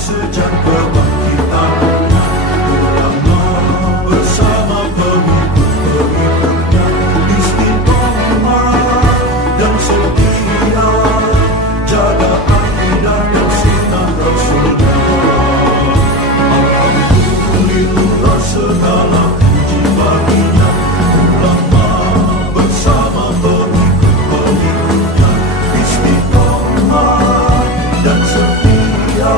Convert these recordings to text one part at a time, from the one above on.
sejak kebangkitan ulama bersama pengikut-pengikutnya istiqomah dan setia jaga akidah dan sunnah Rasulullah. Alhamdulillah segala puji baginya ulama bersama pengikut-pengikutnya istiqomah dan setia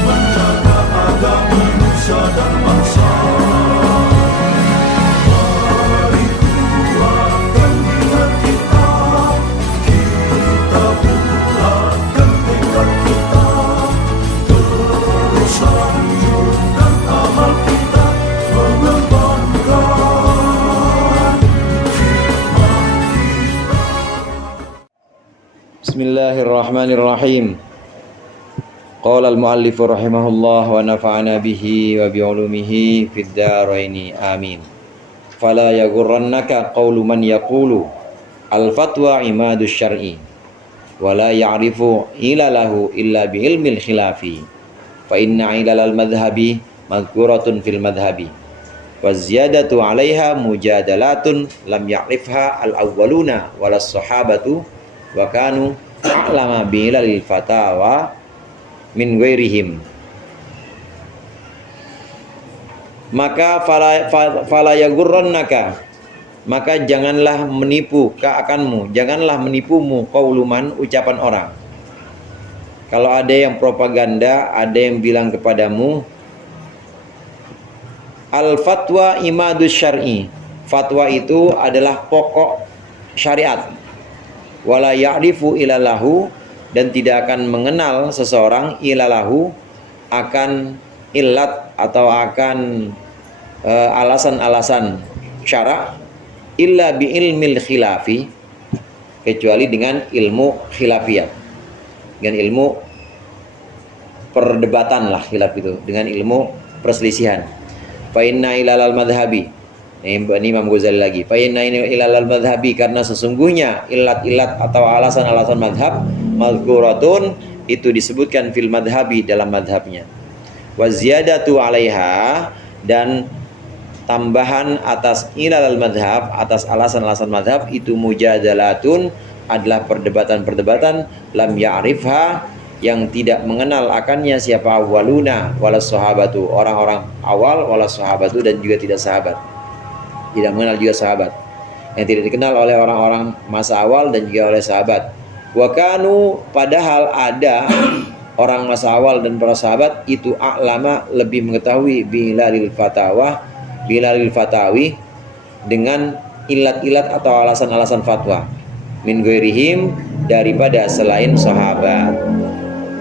menjaga agama nusa dan bangsa. Mari kuatkan niat kita, kita bulatkan tekad kita, terus lanjutkan amal kita, mengembangkan hikmah kita. Bismillahirrahmanirrahim. Qala al-muallif rahimahullah wa nafa'ana bihi wa bi'ulumihi fid dharaini amin. Fala yaghurrannaka qawlu man yaqulu al-fatwa imadus syar'i wa la ya'rifu ilalahu illa bi ilmil khilafi fa inna ilal madhhabi madhkuratun fil madhhabi wa ziyadatu 'alaiha mujadalatun lam ya'rifha al-awwaluna walas sahabatu wa kanu a'lama bilal fatawa min ghairihim. Maka fala yagurrannaka, maka janganlah menipu keakanmu, janganlah menipumu qauluman, ucapan orang. Kalau ada yang propaganda, ada yang bilang kepadamu al fatwa imadus syar'i, fatwa itu adalah pokok syariat, wala ya'rifu ilalahu, dan tidak akan mengenal seseorang ilalahu, akan illat atau akan alasan-alasan syara, illa bi ilmil khilafi, kecuali dengan ilmu khilafiyat, dengan ilmu perdebatan lah, khilaf itu dengan ilmu perselisihan. Fa inna ilal madhhabi, ini Imam Ghazali lagi, fa inna ilal madhhabi, karena sesungguhnya illat-illat atau alasan-alasan madhab mazkuratun itu disebutkan fil madhabi, dalam madhabnya. Wa ziyadatu 'alaiha, dan tambahan atas ilal madhab, atas alasan-alasan madhab itu mujadalatun, adalah perdebatan-perdebatan lam ya'rifha, yang tidak mengenal akannya siapa awaluna walas sahabatu, orang-orang awal, walas sahabatu, dan juga tidak sahabat, tidak mengenal juga sahabat, yang tidak dikenal oleh orang-orang masa awal dan juga oleh sahabat. Wa kanu, padahal ada orang masa awal dan para sahabat itu a'lama, lebih mengetahui bilalil fatawi, dengan ilat-ilat atau alasan-alasan fatwa, min ghairihim, daripada selain sahabat.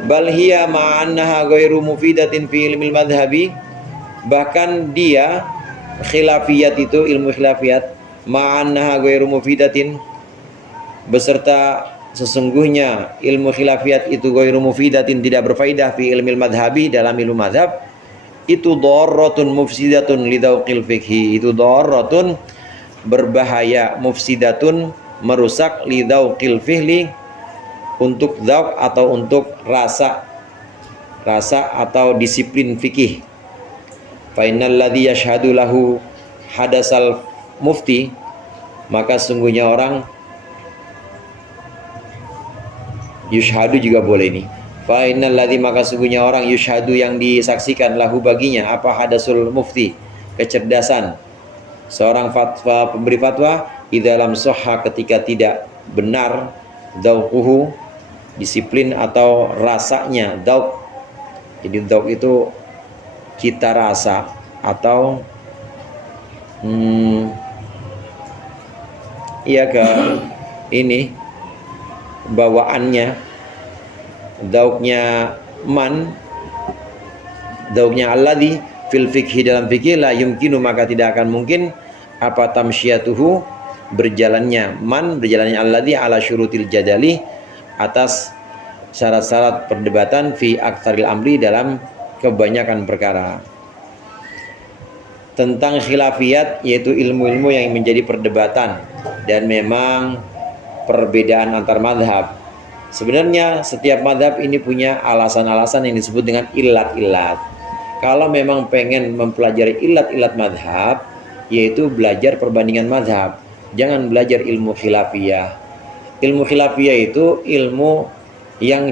Bal hiya ma'annaha ghairu mufidatin fi ilmil madhhabi, bahkan dia khilafiyat itu, ilmu khilafiyat, ma'annaha ghairu mufidatin, beserta sesungguhnya ilmu khilafiyat itu ghairu mufidatin, tidak berfaedah, fi ilmil madhabi, dalam ilmu madhab, itu darratun mufsidatun lidauqil fikhi, itu darratun, berbahaya, mufsidatun, merusak, lidauqil fihli, untuk dzauq atau untuk rasa atau disiplin fikih. Fa innal ladzi yashhadu lahu hadasal mufti, maka sungguhnya orang yushhadu juga boleh ini. Fa innal ladzi, maka sungguhnya orang yushhadu, yang disaksikan, lahu baginya, apa hadasul mufti, kecerdasan seorang fatwa, pemberi fatwa, idza lam sahha, ketika tidak benar, dzauquhu, disiplin atau rasanya, dzauq. Jadi dzauq itu cita rasa atau iya ke ini bawaannya, dzauqnya man, dzauqnya alladzi fil fikhi, dalam fikih, la yumkinu, maka tidak akan mungkin, apa tamsyiyatuhu, berjalannya man, berjalannya alladzi ala syurutil jadali, atas syarat-syarat perdebatan, fi aktsaril amri, dalam kebanyakan perkara. Tentang khilafiyat, yaitu ilmu-ilmu yang menjadi perdebatan, dan memang perbedaan antar madhab Sebenarnya setiap madhab ini punya alasan-alasan yang disebut dengan ilat-ilat. Kalau memang pengen mempelajari ilat-ilat madhab, yaitu belajar perbandingan madhab. Jangan belajar ilmu khilafiyah. Ilmu khilafiyah itu ilmu yang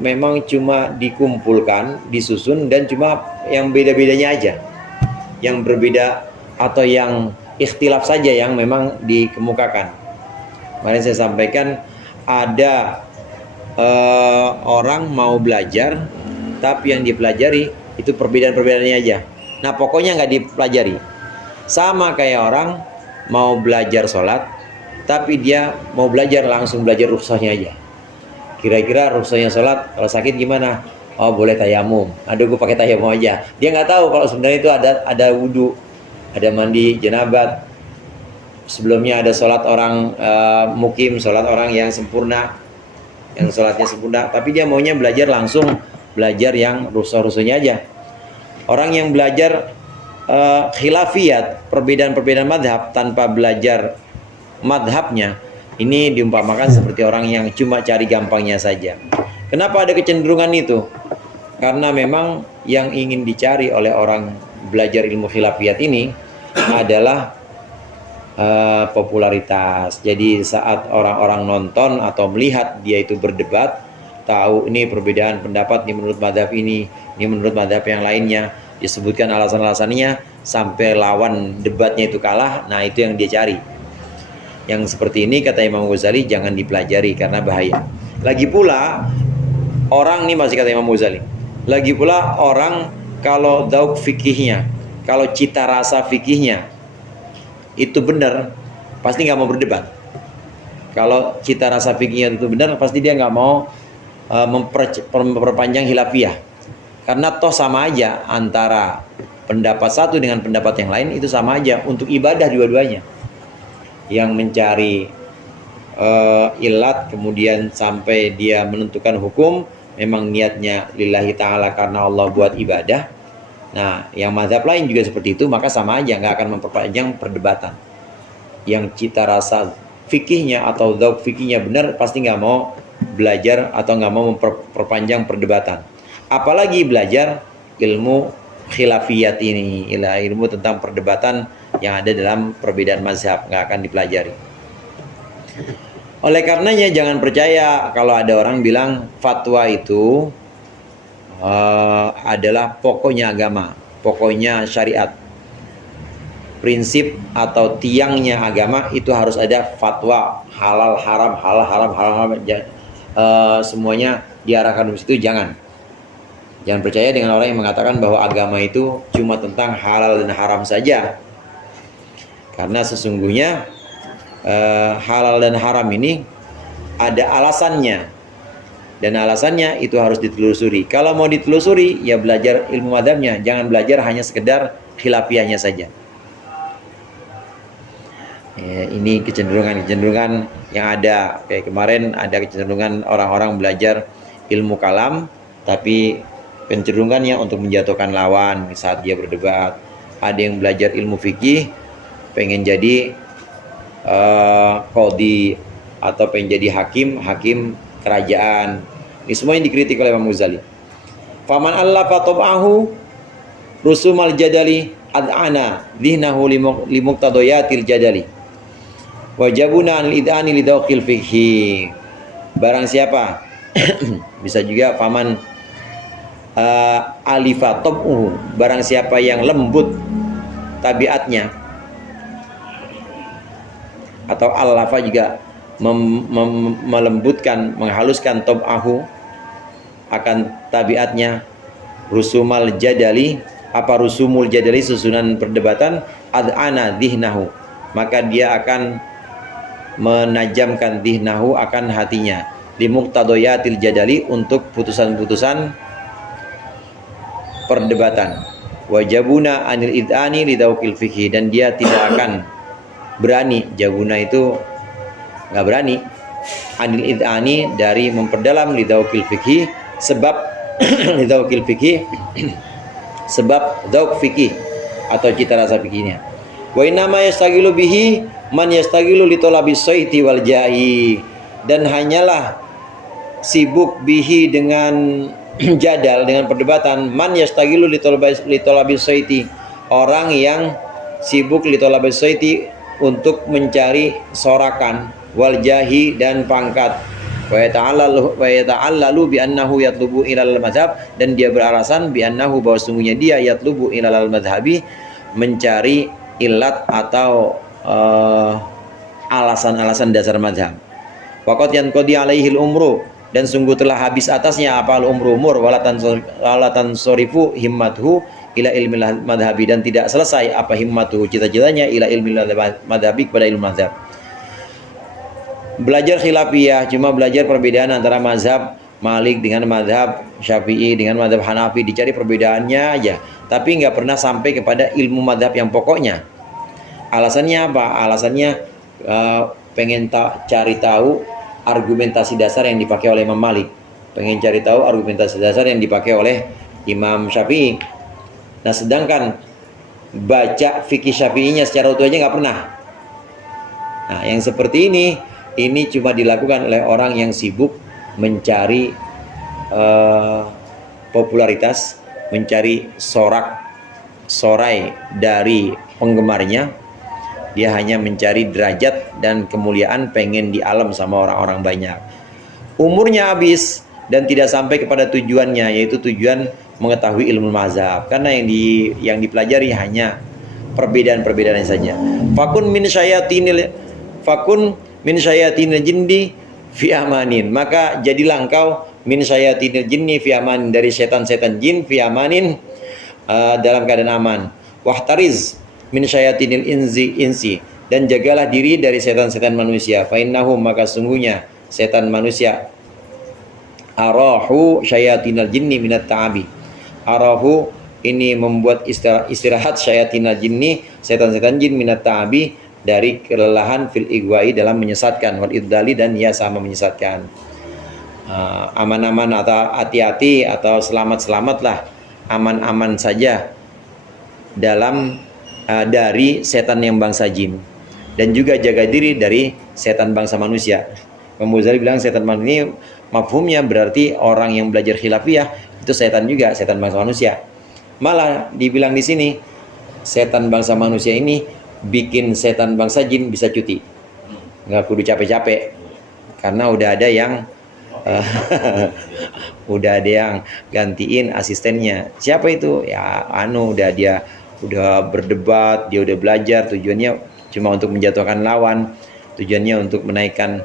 memang cuma dikumpulkan, disusun, dan cuma yang beda-bedanya aja, yang berbeda atau yang ikhtilaf saja yang memang dikemukakan. Kemarin saya sampaikan ada orang mau belajar, tapi yang dipelajari itu perbedaan-perbedaannya aja. Nah, pokoknya nggak dipelajari. Sama kayak orang mau belajar sholat, tapi dia mau belajar langsung belajar rukhsahnya aja. Kira-kira rukhsahnya sholat kalau sakit gimana? Oh, boleh tayamum. Aduh, gue pakai tayamum aja. Dia nggak tahu kalau sebenarnya itu ada wudu, ada mandi janabat. Sebelumnya ada sholat orang mukim, sholat orang yang sempurna, yang sholatnya sempurna. Tapi dia maunya belajar langsung, belajar yang rukhsah-rukhsahnya aja. Orang yang belajar khilafiyat, perbedaan-perbedaan madhab tanpa belajar madhabnya, ini diumpamakan seperti orang yang cuma cari gampangnya saja. Kenapa ada kecenderungan itu? Karena memang yang ingin dicari oleh orang belajar ilmu khilafiyat ini adalah popularitas. Jadi saat orang-orang nonton atau melihat dia itu berdebat, tahu ini perbedaan pendapat, ini menurut madhab ini menurut madhab yang lainnya, disebutkan alasan-alasannya sampai lawan debatnya itu kalah. Nah, itu yang dia cari. Yang seperti ini kata Imam Ghazali jangan dipelajari karena bahaya. Lagi pula orang ini, masih kata Imam Ghazali, lagi pula orang kalau dauk fikihnya, kalau cita rasa fikihnya itu benar, pasti nggak mau berdebat. Kalau cita rasa fikihnya itu benar, pasti dia nggak mau memperpanjang khilafiyah. Karena toh sama aja antara pendapat satu dengan pendapat yang lain, itu sama aja untuk ibadah dua-duanya. Yang mencari ilat kemudian sampai dia menentukan hukum, memang niatnya lillahi ta'ala karena Allah buat ibadah. Nah, yang mazhab lain juga seperti itu, maka sama aja, nggak akan memperpanjang perdebatan. Yang cita rasa fikihnya atau dzauq fikihnya benar, pasti nggak mau belajar atau nggak mau memperpanjang perdebatan. Apalagi belajar ilmu khilafiyat ini, ilmu tentang perdebatan yang ada dalam perbedaan mazhab, nggak akan dipelajari. Oleh karenanya jangan percaya kalau ada orang bilang fatwa itu adalah pokoknya agama, pokoknya syariat. Prinsip atau tiangnya agama itu harus ada fatwa halal haram, halal haram, halal haram, semuanya diarahkan ke situ. Jangan percaya dengan orang yang mengatakan bahwa agama itu cuma tentang halal dan haram saja. Karena sesungguhnya halal dan haram ini ada alasannya, dan alasannya itu harus ditelusuri. Kalau mau ditelusuri, ya belajar ilmu madhabnya, jangan belajar hanya sekedar khilafiyahnya saja. Ini kecenderungan yang ada. Kayak kemarin ada kecenderungan orang-orang belajar ilmu kalam, tapi kecenderungannya untuk menjatuhkan lawan saat dia berdebat. Ada yang belajar ilmu fikih, pengen jadi qadhi atau pengen jadi hakim kerajaan. Ini semua yang dikritik oleh Imam Ghazali. Faman allafa tab'ahu rusumal jadali ad'ana dhihnahu limuqtadayatil jadali wajabuna anil id'ani lidawqil fikhi. Barang siapa bisa juga faman alifa tab'uhu, barang siapa yang lembut tabiatnya, atau allafa juga melembutkan, menghaluskan tab'ahu akan tabiatnya, rusumal jadali, apa rusumul jadali, susunan perdebatan, ad'ana dhihnahu, maka dia akan menajamkan dhihnahu, akan hatinya, limuqtadayatil jadali, untuk putusan-putusan perdebatan. Wajabuna anil id'ani lidawqil fikhi, dan dia tidak akan berani, jabuna itu nggak berani, anil id'ani, dari memperdalam lidawqil fikhi, sebab lidawqil fikhi sebab dzauq fikih atau cita rasa fikihnya. Wa inna ma yastagilu bihi man yastagilu li talabis sayti wal jahi. dan hanyalah sibuk bihi dengan jadal, dengan perdebatan, man yastagilu litolabis saiti, orang yang sibuk litolabis saiti untuk mencari sorakan, wal jahi dan pangkat, wa yata'allalu bi annahu yatlubu ilal madhab, dan dia beralasan bi annahu, bahwa sungguhnya dia yatlubu ilal madhabi, mencari ilat atau alasan-alasan dasar madhab. Waqad yanqadi alaihil umru, dan sungguh telah habis atasnya apa umur, walatan sorifu himmathu ila ilmi madhabi, dan tidak selesai apa himmatuhu, cita-citanya, ila ilmi madhabi, kepada ilmu madhab. Belajar khilafiyah, cuma belajar perbedaan antara mazhab Malik dengan mazhab Syafi'i dengan mazhab Hanafi, dicari perbedaannya aja, tapi nggak pernah sampai kepada ilmu mazhab yang pokoknya. Alasannya apa? Alasannya pengen cari tahu argumentasi dasar yang dipakai oleh Imam Malik, pengen cari tahu argumentasi dasar yang dipakai oleh Imam Syafi'i. Nah, sedangkan baca fikih Syafi'inya secara utuh aja nggak pernah. Nah, yang seperti ini cuma dilakukan oleh orang yang sibuk mencari popularitas, mencari sorai dari penggemarnya. Dia hanya mencari derajat dan kemuliaan, pengen di alam sama orang-orang banyak. Umurnya habis dan tidak sampai kepada tujuannya, yaitu tujuan mengetahui ilmu mazhab, karena yang dipelajari hanya perbedaan-perbedaannya saja. Fakun min syayatinil jinni fi amanin, maka jadilah engkau min syayatinil jinni fi amanin, dari setan-setan jin, fi amanin, dalam keadaan aman. Wahtariz min syayatinil insi, dan jagalah diri dari setan-setan manusia. Fa innahum, maka sungguhnya setan manusia, arahu syayatinal jinni minat ta'abi. Arahu ini membuat istirahat syayatinal jinni, setan-setan jin, minat ta'abi, dari kelelahan, fil igwai, dalam menyesatkan, wal idlali, dan ya sama menyesatkan. Aman-aman atau hati-hati atau selamat-selamatlah, aman-aman saja dalam dari setan yang bangsa jin, dan juga jaga diri dari setan bangsa manusia. Imam Ghazali bilang setan manusia ini mafhumnya berarti orang yang belajar khilafiyah itu setan juga, setan bangsa manusia. Malah dibilang di sini setan bangsa manusia ini bikin setan bangsa jin bisa cuti, nggak kudu capek-capek, karena udah ada yang udah ada yang gantiin asistennya. Siapa itu? Ya udah berdebat, dia udah belajar, tujuannya cuma untuk menjatuhkan lawan, tujuannya untuk menaikkan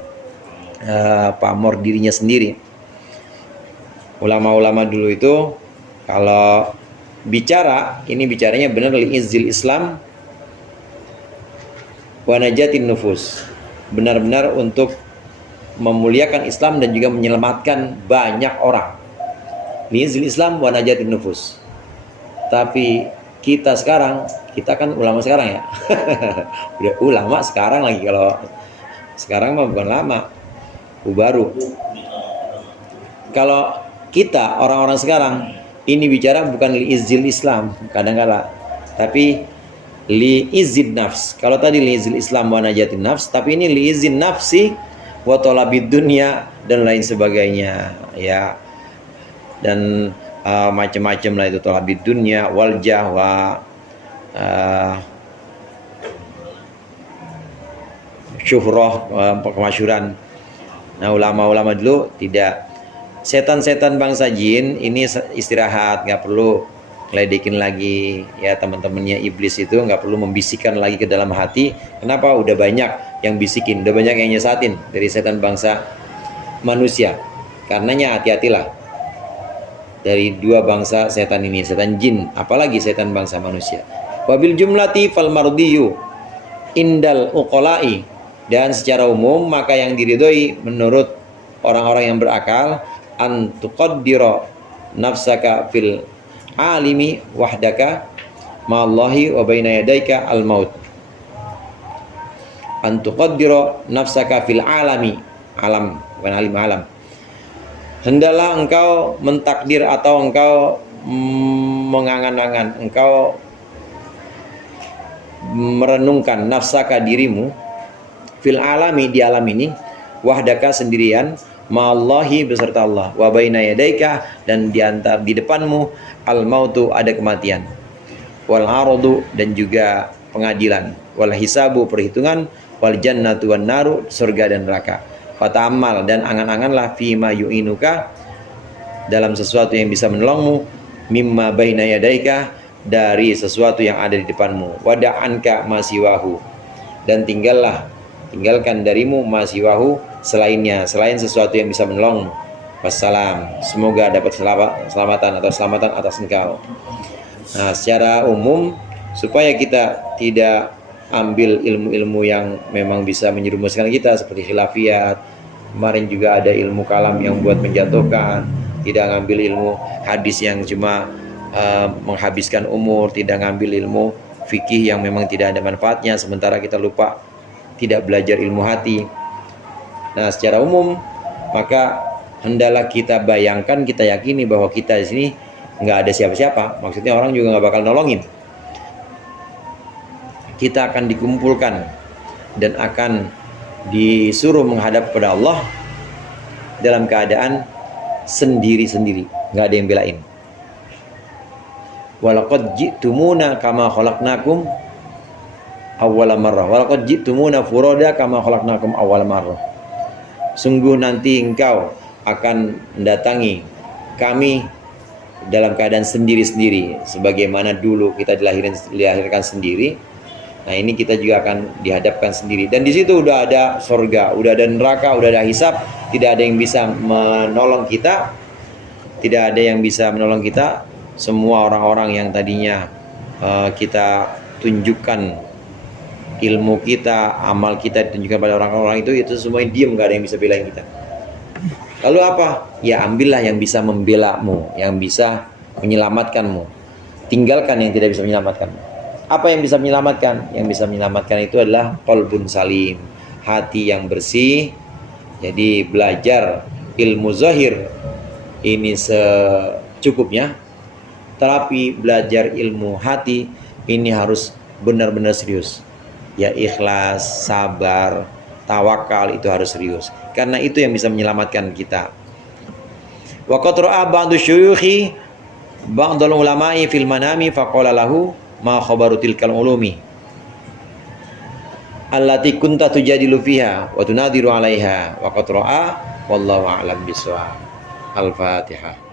pamor dirinya sendiri. Ulama-ulama dulu itu kalau bicara, ini bicaranya benar li izzil Islam wa najatin nufus, benar-benar untuk memuliakan Islam dan juga menyelamatkan banyak orang. Li izzil Islam wa najatin nufus. Tapi kita sekarang, kita kan ulama sekarang ya. Udah ulama sekarang lagi, kalau sekarang mah bukan lama, baru. Kalau kita orang-orang sekarang ini bicara bukan li izzil Islam kadang-kala, tapi li izzin nafs. Kalau tadi li izzil Islam wa najatin nafs, tapi ini li izzin nafsi wa talabid dunya dan lain sebagainya ya. Dan macam-macam lah itu, talabid dunya wal jahwa, syuhrah, kemasyuran. Nah, ulama-ulama dulu tidak. Setan-setan bangsa jin ini istirahat, nggak perlu ngeledekin lagi ya teman-temannya iblis itu, nggak perlu membisikkan lagi ke dalam hati. Kenapa? Udah banyak yang bisikin, udah banyak yang nyesatin dari setan bangsa manusia. Karenanya hati-hatilah dari dua bangsa setan ini, setan jin, apalagi setan bangsa manusia. Wabil jumlati fal mardiyu indal uqala'i, dan secara umum maka yang diridhoi menurut orang-orang yang berakal, an tuqaddira nafsaka fil alimi wahdaka ma'allahi wa baina yadaika al maut. An tuqaddira nafsaka fil alami, alam bukan alim, alam. Hendaklah engkau mentakdir atau engkau mengangan-angan, engkau merenungkan nafsaka dirimu, fil alami, di alam ini, wahdaka sendirian, ma'allahi beserta Allah, wa baina yadaika dan di depanmu al mautu ada kematian, wal aradu dan juga pengadilan, wal hisabu perhitungan, wal jannatu wan naru surga dan neraka. Fata'ammal dan angan-anganlah fima yu'inuka dalam sesuatu yang bisa menolongmu, mimma baina yadaika dari sesuatu yang ada di depanmu, wada'anka masiwahu dan tinggalkan darimu masiwahu selainnya, selain sesuatu yang bisa menolongmu. Wassalam, semoga dapat keselamatan atau selamatan atas engkau. Nah, secara umum supaya kita tidak ambil ilmu-ilmu yang memang bisa menjerumuskan kita seperti khilafiyat. Kemarin juga ada ilmu kalam yang buat menjatuhkan, tidak ngambil ilmu hadis yang cuma menghabiskan umur, tidak ngambil ilmu fikih yang memang tidak ada manfaatnya, sementara kita lupa tidak belajar ilmu hati. Nah, secara umum maka hendaklah kita bayangkan, kita yakini bahwa kita di sini nggak ada siapa-siapa. Maksudnya orang juga nggak bakal nolongin. Kita akan dikumpulkan dan akan disuruh menghadap kepada Allah dalam keadaan sendiri-sendiri, nggak ada yang belain. Walaqad ji'tumuna kama khalaqnakum awwala marrah. Walaqad ji'tumuna furada kama khalaqnakum awwala marrah. Sungguh nanti engkau akan mendatangi kami dalam keadaan sendiri-sendiri, sebagaimana dulu kita dilahirkan sendiri. Nah, ini kita juga akan dihadapkan sendiri. Dan di situ udah ada surga, udah ada neraka, udah ada hisab. Tidak ada yang bisa menolong kita. Tidak ada yang bisa menolong kita. Semua orang-orang yang tadinya kita tunjukkan ilmu kita, amal kita ditunjukkan pada orang-orang itu semuanya diam, gak ada yang bisa belain kita. Lalu apa? Ya ambillah yang bisa membelamu, yang bisa menyelamatkanmu. Tinggalkan yang tidak bisa menyelamatkanmu. Apa yang bisa menyelamatkan? Yang bisa menyelamatkan itu adalah qalbun salim, hati yang bersih. Jadi belajar ilmu zahir ini secukupnya, tapi belajar ilmu hati ini harus benar-benar serius. Ya ikhlas, sabar, tawakal itu harus serius. Karena itu yang bisa menyelamatkan kita. Wa qad ra'a ba'du syuyukhi ba'dul ulama'i fil manami faqala lahu ma khabaru tilkal ulumi allati kunta tujadilu fiha wa tunadiru 'alaiha wa qad ra'a wallahu a'lam bissawab. Al-Fatihah.